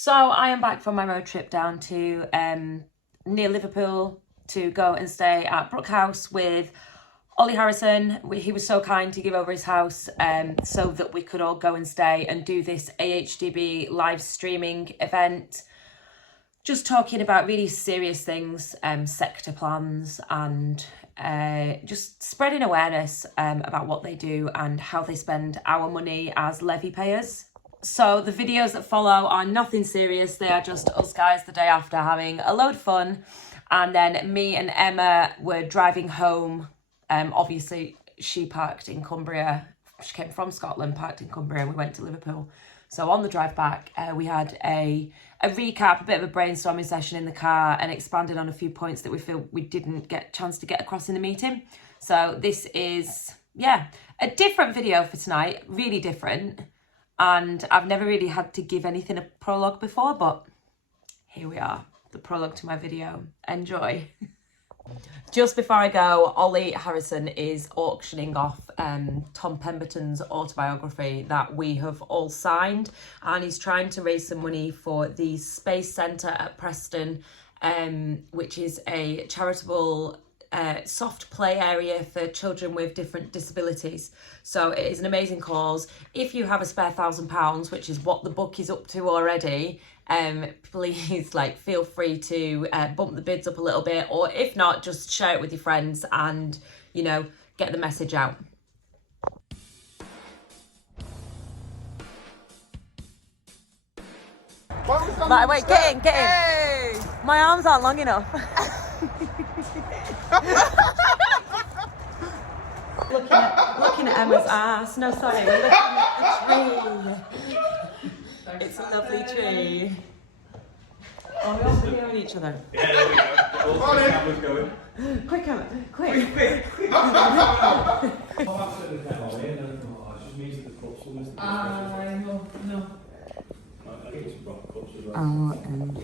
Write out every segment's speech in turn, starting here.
So I am back from my road trip down to near Liverpool to go and stay at Brook House with Ollie Harrison. He was so kind to give over his house so that we could all go and stay and do this AHDB live streaming event. Just talking about really serious things, sector plans, and just spreading awareness about what they do and how they spend our money as levy payers. So the videos that follow are nothing serious. They are just us guys the day after having a load of fun. And then me and Emma were driving home. Obviously, she parked in Cumbria. She came from Scotland, parked in Cumbria, and we went to Liverpool. So on the drive back, we had a recap, a bit of a brainstorming session in the car, and expanded on a few points that we feel we didn't get a chance to get across in the meeting. So this is, yeah, a different video for tonight, really different. And I've never really had to give anything a prologue before, but here we are, the prologue to my video. Enjoy. Just before I go, Ollie Harrison is auctioning off Tom Pemberton's autobiography that we have all signed, and he's trying to raise some money for the Space Centre at Preston, which is a charitable soft play area for children with different disabilities. So it is an amazing cause. If you have a spare £1,000, which is what the book is up to already, please feel free to bump the bids up a little bit, or if not, just share it with your friends and, you know, get the message out. Right, wait, get in. Hey! My arms aren't long enough. looking at Emma's ass. No, sorry, we're looking at the tree. It's a lovely tree. Oh, we're all videoing each other. Yeah, there we go. All the cameras going. Quick, Emma, quick. No. I think it's rock cups as well. OMG.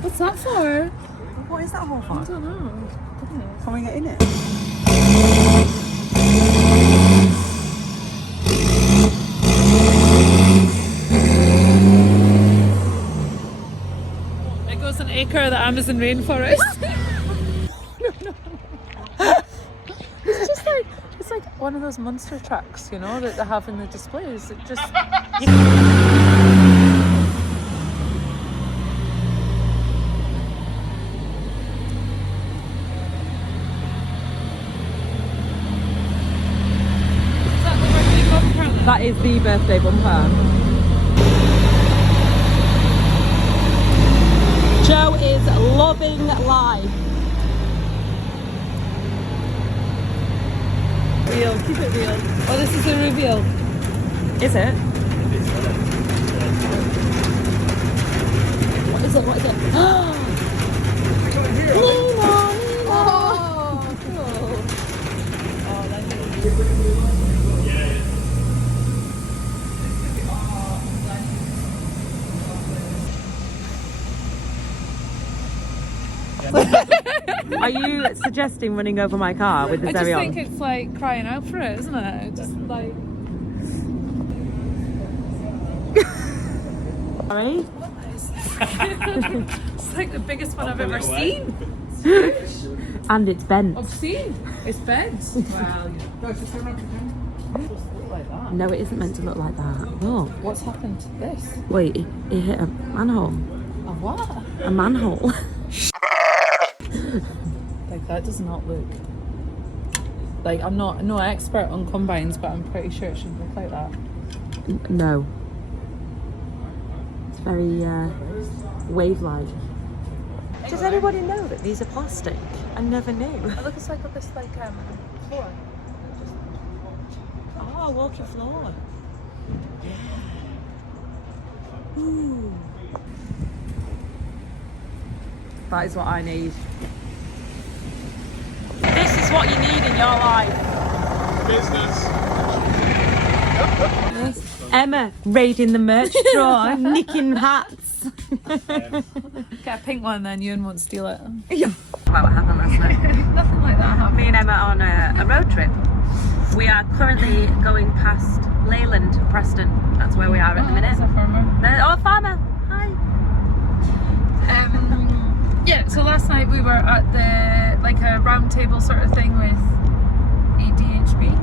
What's that for? What is that hole for? I don't know. Can we get in it? There goes an acre of the Amazon rainforest. No. It's like one of those monster trucks, you know, that they have in the displays. It just... That is the birthday bumper. Joe is loving life. Real, keep it real. Oh, this is a reveal. Is it? What is it? Nina! Oh, cool. Oh, that's Are you suggesting running over my car with the I just stereo on? think it's like crying out for it, isn't it? Just like... Sorry? It's like the biggest one I've ever seen. And it's bent. Obscene. It's bent. Wow. Like that. No, it isn't meant to look like that. Look. What's happened to this? Wait, it hit a manhole. A what? A manhole. Like that does not look... Like, I'm not no expert on combines, but I'm pretty sure it shouldn't look like that. No. It's very wave-like. Does anybody know that these are plastic? I never knew. It looks like this floor. Oh, walking floor. Ooh. That is what I need. This is what you need in your life. Business. Emma raiding the merch drawer, nicking hats. get a pink one, then Ewan won't steal it. Yeah. About what happened last night. Nothing like that happened. Me and Emma on a road trip. We are currently going past Leyland, Preston. That's where we are at the minute. There's a farmer. Farmer. Hi. Yeah, so last night we were at the, like a round table sort of thing with AHDB.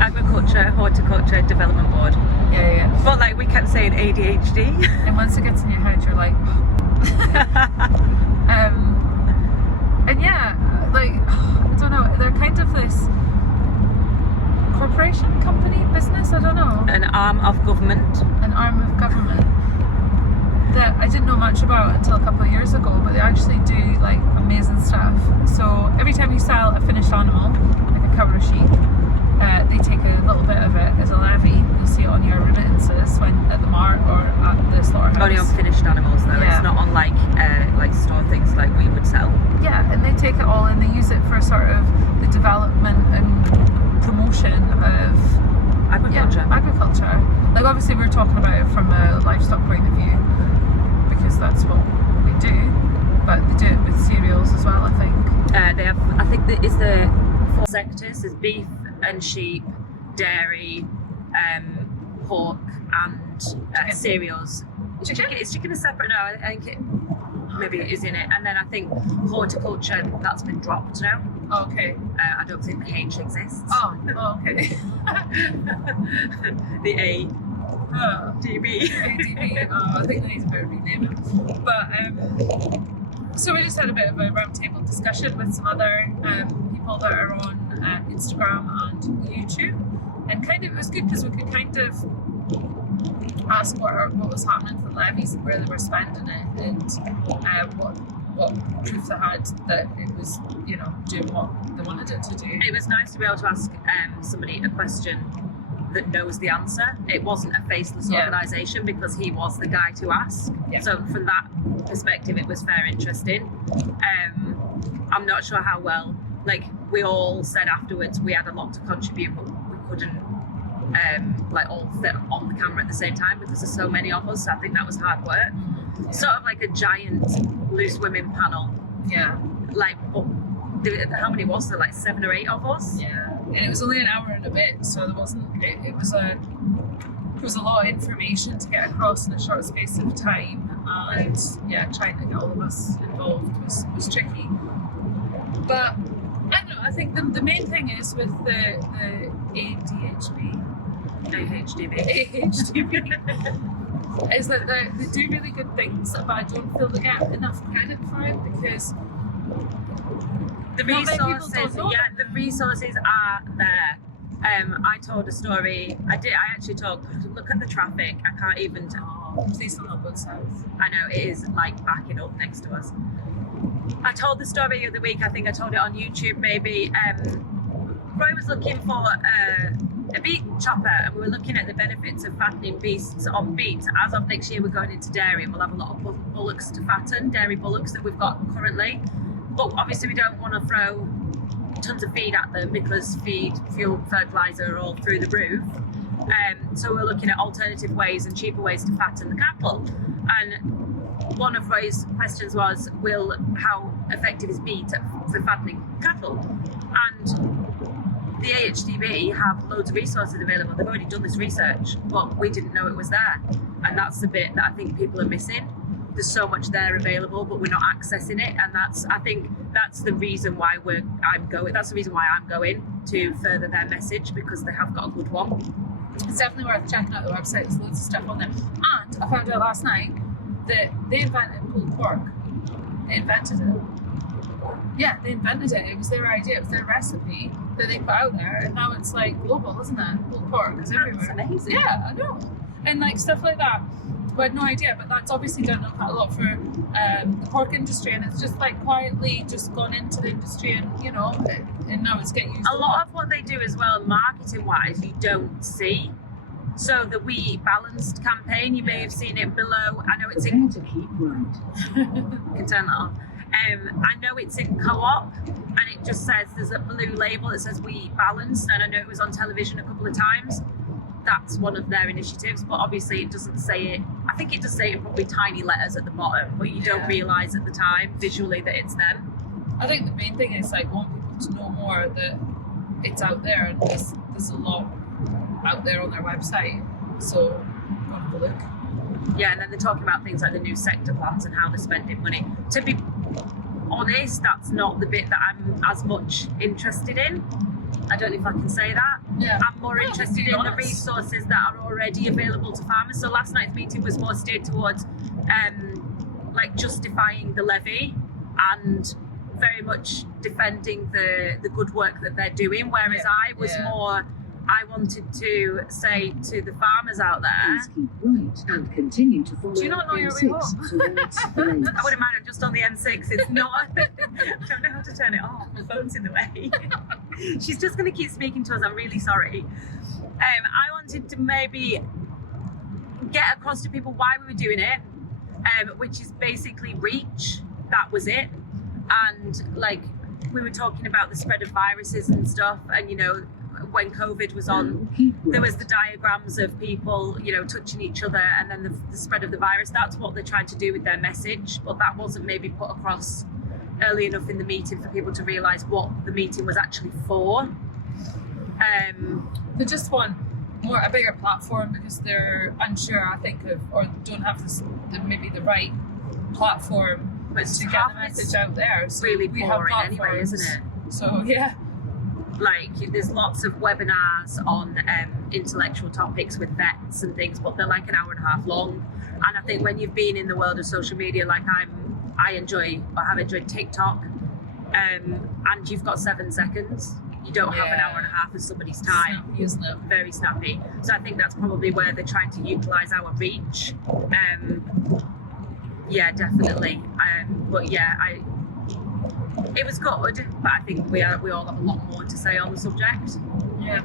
Agriculture, Horticulture Development Board. Yeah. But like we kept saying ADHD. And once it gets in your head, you're like, and yeah, like, I don't know, they're kind of this corporation, company, business, I don't know. An arm of government. An arm of government that I didn't know much about until a couple of years ago, but they actually do like amazing stuff. So every time you sell a finished animal, like a cow or a sheep, they take a little bit of it as a levy. You'll see it on your remittances when at the mart or at the slaughterhouse. Only on finished animals though. Yeah. It's not on like store things like we would sell. Yeah, and they take it all and they use it for sort of the development and promotion of Agriculture. Agriculture. Like obviously we're talking about it from a livestock point of view because that's what we do, but they do it with cereals as well, I think. They have, I think that is the 4 sectors. There's beef and sheep, dairy, pork and cereals. Chicken? Is chicken a separate? No, I think maybe it is in it. And then I think horticulture, that's been dropped now. Oh, okay. I don't think the H exists. Oh, okay. The AHDB. AHDB. Oh, I think they need to rename it. But so we just had a bit of a roundtable discussion with some other people that are on Instagram and YouTube, and kind of it was good because we could kind of ask what was happening for levies and where they were spending it, and what proof they had that it was, you know, doing what they wanted it to do. It was nice to be able to ask somebody a question that knows the answer. It wasn't a faceless organisation because he was the guy to ask. Yeah. So from that perspective, it was fair interesting. I'm not sure how well, like we all said afterwards, we had a lot to contribute, but we couldn't like all fit on the camera at the same time because there's so many of us. So I think that was hard work. Yeah. Sort of like a giant loose women panel. Yeah. Like, how many was there? Like 7 or 8 of us? Yeah. And it was only an hour and a bit, so there wasn't. It was a lot of information to get across in a short space of time, and yeah, trying to get all of us involved was tricky. But I don't know. I think the main thing is with the AHDB is that they do really good things, but I don't feel they get enough credit for it because the resources are there. I told a story. I actually told. Look at the traffic. I can't even. Please don't not go south. I know it is like backing up next to us. I told the story the other week. I think I told it on YouTube. Maybe Roy was looking for a beet chopper, and we were looking at the benefits of fattening beasts on beet. As of next year, we're going into dairy, and we'll have a lot of bullocks to fatten, dairy bullocks that we've got currently. But obviously, we don't want to throw tons of feed at them because feed, fuel, fertilizer are all through the roof. So we're looking at alternative ways and cheaper ways to fatten the cattle. And one of Roy's questions was, how effective is beet for fattening cattle? And the AHDB have loads of resources available. They've already done this research, but we didn't know it was there. And that's the bit that I think people are missing. There's so much there available, but we're not accessing it, and I think that's the reason why I'm going. That's the reason why I'm going to further their message, because they have got a good one. It's definitely worth checking out the website. There's loads of stuff on there. And I found out last night that they invented pulled pork. They invented it. Yeah, they invented it. It was their idea. It was their recipe that they put out there, and now it's like global, isn't it? Pulled pork is everywhere. That's amazing. Yeah, I know. And like stuff like that. I had no idea, but that's obviously done a lot for the pork industry, and it's just like quietly just gone into the industry, and you know, and now it's getting used. A lot of what they do as well, marketing wise, you don't see. So the We Balanced campaign, you may have seen it below. I know it's in. To keep right. You can turn that on. I know it's in Co-op, and it just says there's a blue label that says We Balanced, and I know it was on television a couple of times. that's one of their initiatives, but obviously it doesn't say it. I think it does say it in probably tiny letters at the bottom, but you don't realise at the time visually that it's them. I think the main thing is like want people to know more that it's out there, and there's a lot out there on their website, so go and have a look. Yeah, and then they're talking about things like the new sector plans and how they're spending money. To be honest, that's not the bit that I'm as much interested in. I don't know if I can say that. Yeah. I'm more interested in the resources that are already available to farmers. So last night's meeting was more steered towards like justifying the levy and very much defending the good work that they're doing, whereas I was more, I wanted to say to the farmers out there, please keep right and continue to follow. Do you not know your way home? I wouldn't mind, I'm just on the M6, it's not, I don't know how to turn it off, my phone's in the way. She's just going to keep speaking to us, I'm really sorry. I wanted to maybe get across to people why we were doing it, which is basically reach, that was it. And like we were talking about the spread of viruses and stuff, and you know, when COVID was on, there was the diagrams of people, you know, touching each other, and then the spread of the virus. That's what they tried to do with their message, but that wasn't maybe put across early enough in the meeting for people to realise what the meeting was actually for. They just want a bigger platform because they're unsure, I think, of, or don't have maybe the right platform But to get the message out there. So really we have boring anyway, isn't it? So yeah. Like there's lots of webinars on intellectual topics with vets and things, but they're like an hour and a half long. And I think when you've been in the world of social media, like I enjoy or have enjoyed TikTok, and you've got 7 seconds. You don't have an hour and a half of somebody's time. Snappy, isn't it? Very snappy. So I think that's probably where they're trying to utilise our reach. Yeah, definitely. But yeah, it was good, but I think we all have a lot more to say on the subject. Yeah.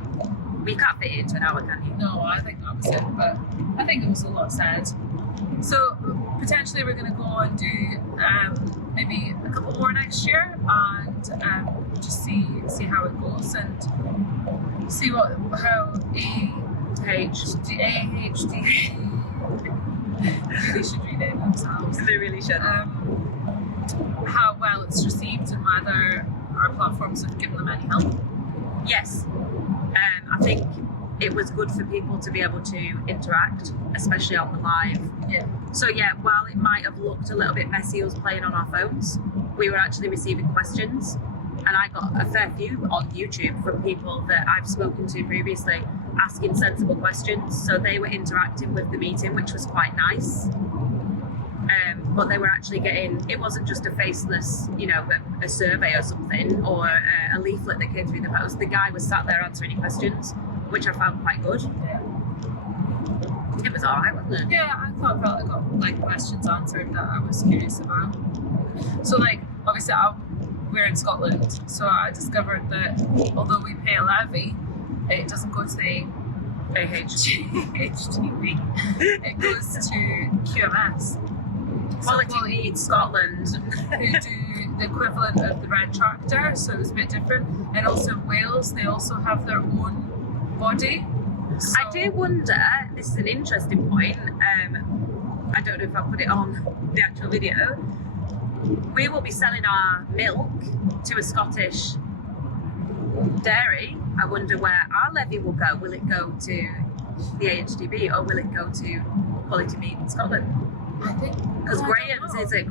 We can't fit it into an hour, can you? No, I think that was it, but I think it was a lot said. So potentially we're going to go and do maybe a couple more next year, and just see how it goes, and see how AHDB really should rename themselves. They really should. How well it's received and whether our platforms have given them any help. Yes. I think it was good for people to be able to interact, especially on the live. Yeah. So yeah, while it might have looked a little bit messy us playing on our phones, we were actually receiving questions, and I got a fair few on YouTube from people that I've spoken to previously asking sensible questions. So they were interacting with the meeting, which was quite nice. But they were actually getting, it wasn't just a faceless, you know, a survey or something, or a leaflet that came through the post. The guy was sat there answering questions, which I found quite good. Yeah. It was alright, wasn't it? Yeah, I felt I got like questions answered that I was curious about. So like, obviously we're in Scotland, so I discovered that although we pay a levy, it doesn't go to the AHDB. It goes to QMS. Quality Meat Scotland, who do the equivalent of the red tractor, so it's a bit different. And also Wales, they also have their own body. So I do wonder, this is an interesting point, I don't know if I'll put it on the actual video, we will be selling our milk to a Scottish dairy. I wonder where our levy will go. Will it go to the AHDB or will it go to Quality Meat in Scotland? I think Because Graham's is a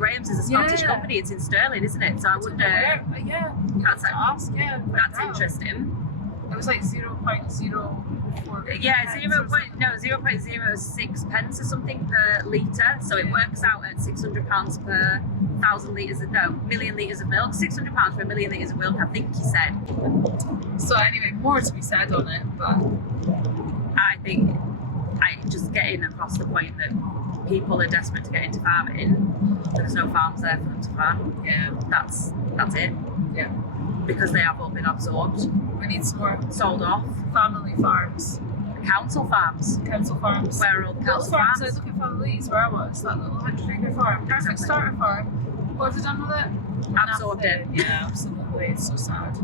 Scottish company. It's in Sterling, isn't it? So I wonder. Yeah, That's interesting. It was like 0.04. Yeah, 0.06 pence or something per litre. So it works out at £600 per 1,000 litres of million litres of milk. £600 for a million litres of milk, I think he said. So anyway, more to be said on it, but I think I'm just getting across the point that people are desperate to get into farming. There's no farms there for them to farm. yeah, That's it. yeah. Because they have all been absorbed, We need some more sold off. family farms, Council farms. council farms. Where are all the Little council farms. farms? I look at Ollys, where I was, that little 100-acre farm, perfect Exactly. starter farm. What have they done with it? Absorbed it. Nothing. Yeah, absolutely. It's so sad.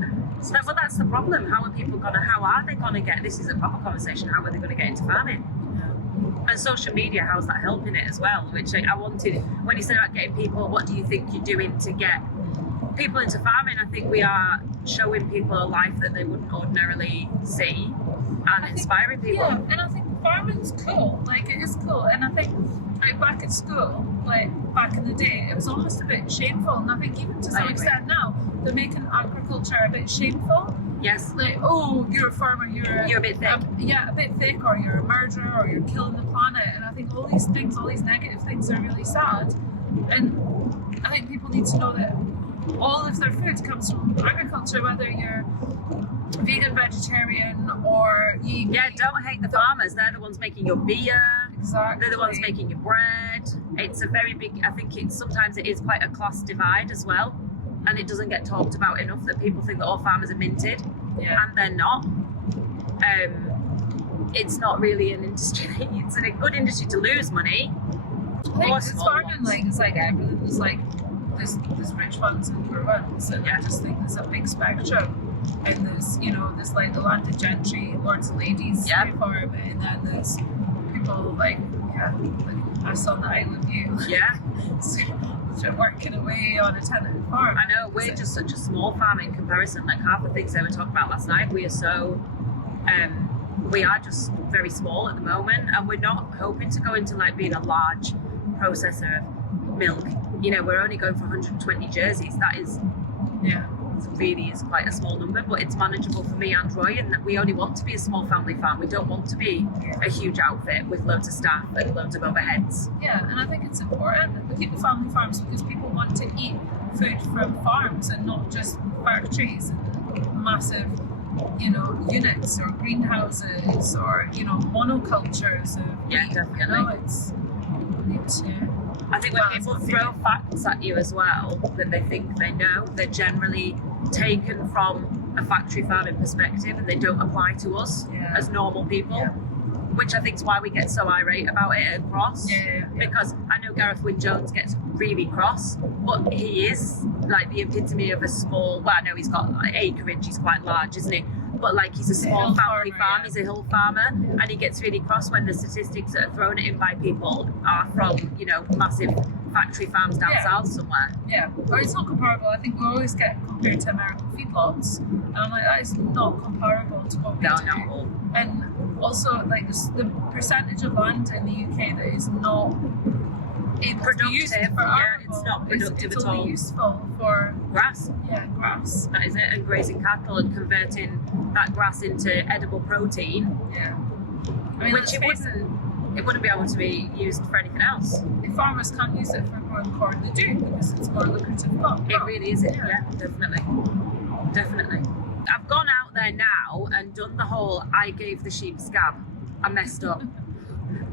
Well, that's the problem. How are they gonna get, this is a proper conversation, how are they gonna get into farming? And social media, how's that helping it as well? Which I wanted, when you said about getting people, what do you think you're doing to get people into farming? I think we are showing people a life that they wouldn't ordinarily see and inspiring people. Yeah, and I think farming's cool. Like, it is cool. And I think, like, back at school, like, back in the day, it was almost a bit shameful. And I think even to some extent now, they're making agriculture a bit shameful. Yes. Like, oh, you're a farmer, you're a bit thick. A bit thick, or you're a murderer, or you're killing the planet. And I think all these things, all these negative things are really sad. And I think people need to know that all of their food comes from agriculture, whether you're vegan, vegetarian, or you... Yeah, don't hate the farmers. They're the ones making your beer. Exactly. They're the ones making your bread. It's a very big... I think sometimes it is quite a class divide as well. And it doesn't get talked about enough that people think that all farmers are minted. Yeah. And they're not. It's not really an industry. It's a good industry to lose money. I think it's farming, like, it's like everything. There's like, there's rich ones and poor ones. And I just think there's a big spectrum. And there's, there's like the landed gentry, lords and ladies who farm, and then there's people like us on the island view. Yeah. So working away on a tenant farm. I know, we're just such a small farm in comparison. Like half the things they were talking about last night, we are just very small at the moment, and we're not hoping to go into like being a large processor of milk. We're only going for 120 jerseys. That is, really is quite a small number, but it's manageable for me and Roy, and that we only want to be a small family farm. We don't want to be a huge outfit with loads of staff and loads of overheads. Yeah, and I think it's important that we keep the family farms because people want to eat food from farms and not just factories and massive, units or greenhouses or, monocultures of meat. Definitely. I think when people throw facts at you as well that they think they know, they're generally taken from a factory farming perspective and they don't apply to us as normal people, which I think is why we get so irate about it at Cross. Because I know Gareth Wynne-Jones gets really cross, but he is like the epitome of a small, well, I know he's got like acreage, he's quite large, isn't he? But like he's a small family farm, he's a hill farmer, and he gets really cross when the statistics that are thrown at him by people are from, massive factory farms down south somewhere. Yeah, or it's not comparable. I think we always get compared to American feedlots, and I'm like, that is not comparable to what we do. Not at all. And also, like, the percentage of land in the UK that is not able to be used for arable, it's not productive it's at all. Only useful for grass. Yeah, grass. That is it, and grazing cattle and converting that grass into edible protein. Yeah. I mean, which it wouldn't be able to be used for anything else. If farmers can't use it for growing corn, they do because it's more lucrative crop. It really is. Yeah, definitely. I've gone out there now and done the whole I gave the sheep scab. I messed up.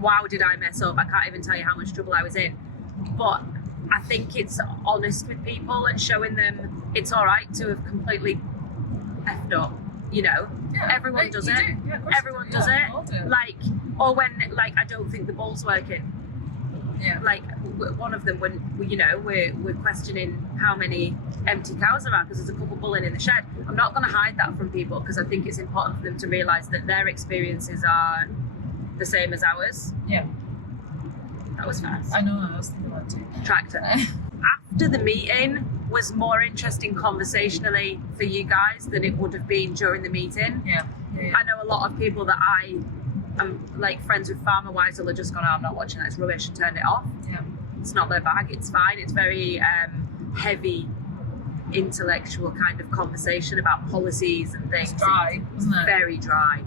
Wow, did I mess up? I can't even tell you how much trouble I was in. But I think it's honest with people and showing them it's all right to have completely effed up. Everyone does it. Yeah, everyone does it. Like, or when, like, I don't think the ball's working. Yeah. Like, one of them, when we're questioning how many empty cows there are because there's a couple bulling in the shed. I'm not going to hide that from people because I think it's important for them to realise that their experiences are the same as ours. Yeah. That was fast. I know, I was thinking about it too. Tractor. After the meeting was more interesting conversationally for you guys than it would have been during the meeting. Yeah. I know a lot of people that I am like friends with farmer wives will have just gone, oh, I'm not watching that, it's rubbish, and turned it off. Yeah. It's not their bag, it's fine. It's very heavy intellectual kind of conversation about policies and things. It's dry, isn't it? Very dry.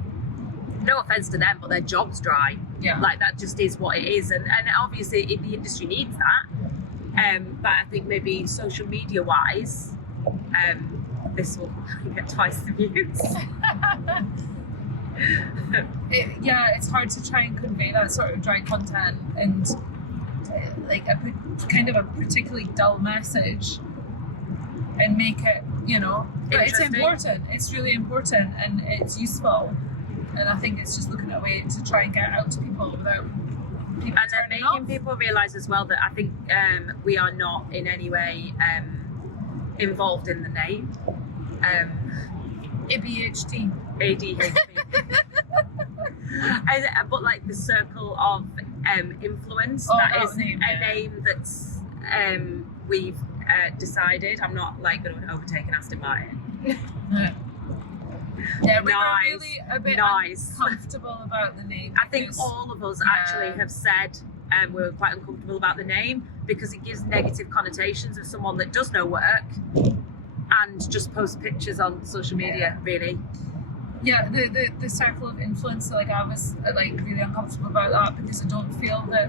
No offence to them, but their job's dry. Yeah. Like, that just is what it is. And obviously the industry needs that. But I think maybe social media wise, this will get twice the views. It's hard to try and convey that sort of dry content and like a kind of a particularly dull message and make it, but it's important. It's really important and it's useful. And I think it's just looking at a way to try and get out to people without people and then making people realise as well that I think we are not in any way involved in the name. ABHD. ADHD. But like the circle of influence, that is name, a name that's we've decided. I'm not like going to overtake an Aston Martin. Yeah, we Nice. were really a bit uncomfortable about the name. I think all of us actually have said we were quite uncomfortable about the name because it gives negative connotations of someone that does no work and just posts pictures on social media, really. Yeah, the circle of influence, like I was like really uncomfortable about that because I don't feel that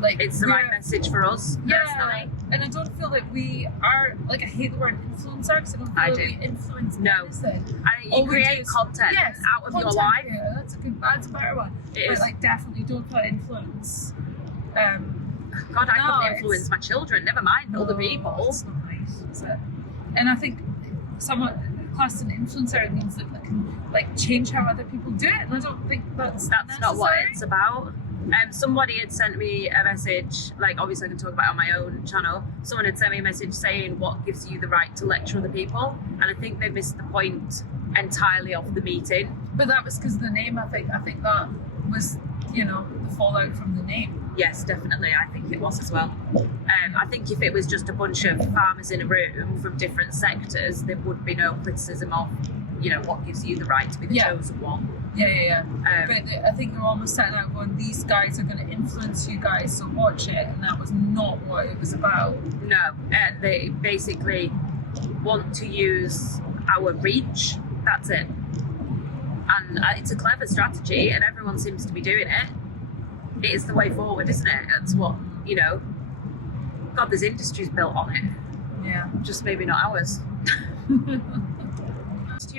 like It's the right message for us, personally. And I don't feel like we are, like, I hate the word influencer because I don't feel like we influence anything. I think you create content out of your life. Yeah, that's a better one. But like definitely don't put influence. God, I couldn't influence my children, never mind other people. It's not nice, is it? And I think someone classed an influencer means that they can like change how other people do it, and I don't think that's not what it's about. Somebody had sent me a message, like obviously I can talk about it on my own channel. Someone had sent me a message saying what gives you the right to lecture other people, and I think they missed the point entirely of the meeting. But that was because of the name. I think that was, you know, the fallout from the name. Yes, definitely. I think it was as well. I think if it was just a bunch of farmers in a room from different sectors, there would be no criticism of, you know, what gives you the right to be the chosen one. Yeah. But I think they're almost setting out going, these guys are going to influence you guys, so watch it. And that was not what it was about. No, they basically want to use our reach. That's it. And it's a clever strategy, and everyone seems to be doing it. It is the way forward, isn't it? That's what, you know, God, there's industries built on it. Yeah. Just maybe not ours. 2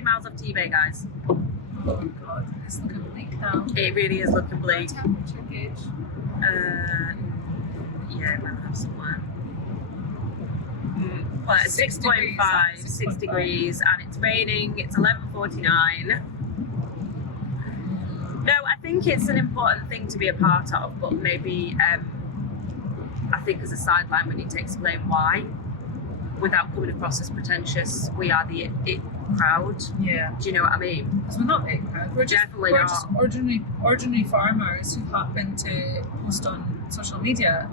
miles off TV, guys. Oh God, it's looking bleak now. It really is looking bleak. Temperature gauge. Yeah, we'll have somewhere. Well, it's 6.5, 6 degrees, and it's raining. It's 11:49. No, I think it's an important thing to be a part of, but maybe I think as a sideline we need to explain why, without coming across as pretentious. We are the it crowd. Yeah. Do you know what I mean? Because we're not it crowd. We're just ordinary farmers who happen to post on social media.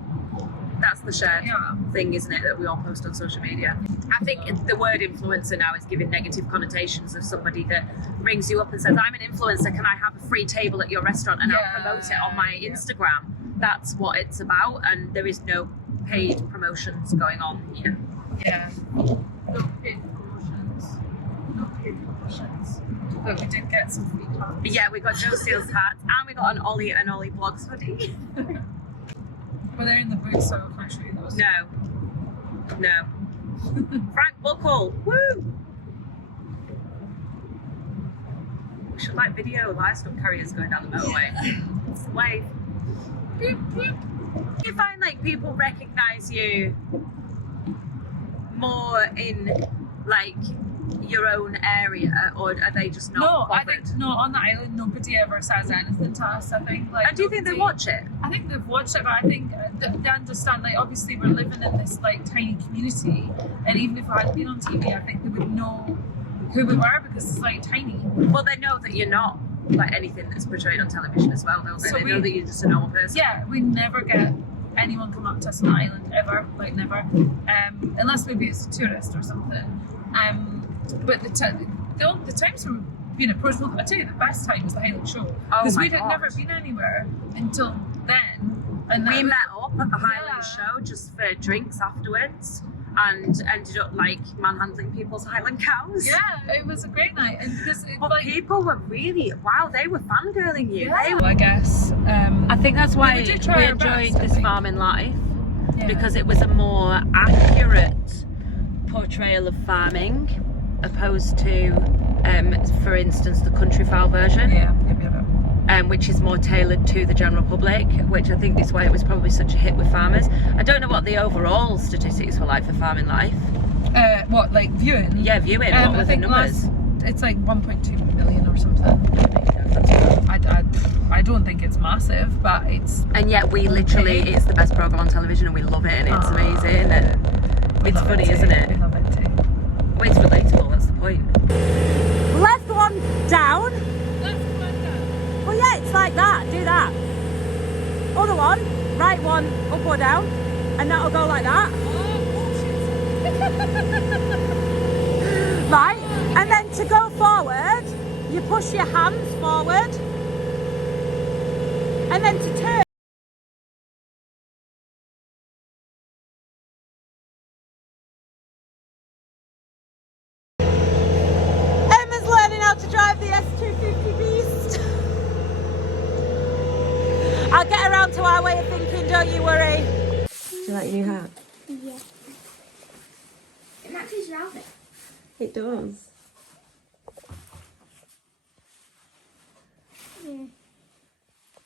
That's the shared thing, isn't it, that we all post on social media. I think the word influencer now is giving negative connotations of somebody that rings you up and says, I'm an influencer, can I have a free table at your restaurant and I'll promote it on my Instagram. That's what it's about, and there is no paid promotions going on here. Yeah. No paid promotions. But we did get some free hats. Yeah, we got Joe Steele's hat and we got an Ollie Blogs hoodie. But they're in the booth, so I can't show you those. No. Frank Buckle, woo! We should like video livestock carriers going down the motorway. It's the wave. Beep, beep. Do you find like people recognise you more in like your own area, or are they just not bothered? I think on the island nobody ever says anything to us. I think like. And do you think they watch it? I think they've watched it, but I think they understand. Like obviously we're living in this like tiny community, and even if I had been on TV, I think they would know who we were because it's like tiny. Well, they know that you're not like anything that's portrayed on television as well, don't they? So they know that you're just a normal person. Yeah, we never get anyone come up to us on the island ever, like never, unless maybe it's a tourist or something. But the times we've been approached, well, I tell you, the best time was the Highland Show because we'd had never been anywhere until then. And we met up at the Highland Show just for drinks afterwards, and ended up like manhandling people's Highland cows. Yeah, it was a great night, and because people were really they were fangirling you. Yeah. I guess. I think that's why we enjoyed this farming life because it was a more accurate portrayal of farming opposed to, for instance, the country fowl version. Which is more tailored to the general public, which I think is why it was probably such a hit with farmers. I don't know what the overall statistics were like for farming life. What, like viewing? Yeah, viewing. What were the numbers? It's like 1.2 million or something. I don't think it's massive, but it's... And yet we literally, it's the best programme on television and we love it and it's amazing and it's funny, isn't it? We love it too. Well, it's relatable, that's the point. other one, right one, up or down, and that'll go like that. Right, and then to go forward, you push your hands forward, and then to turn. Emma's learning how to drive the S250 Beast. I'll get around to our way of thinking, don't you worry. Do you like your new hat? Yeah. It matches your outfit. It does. Yeah.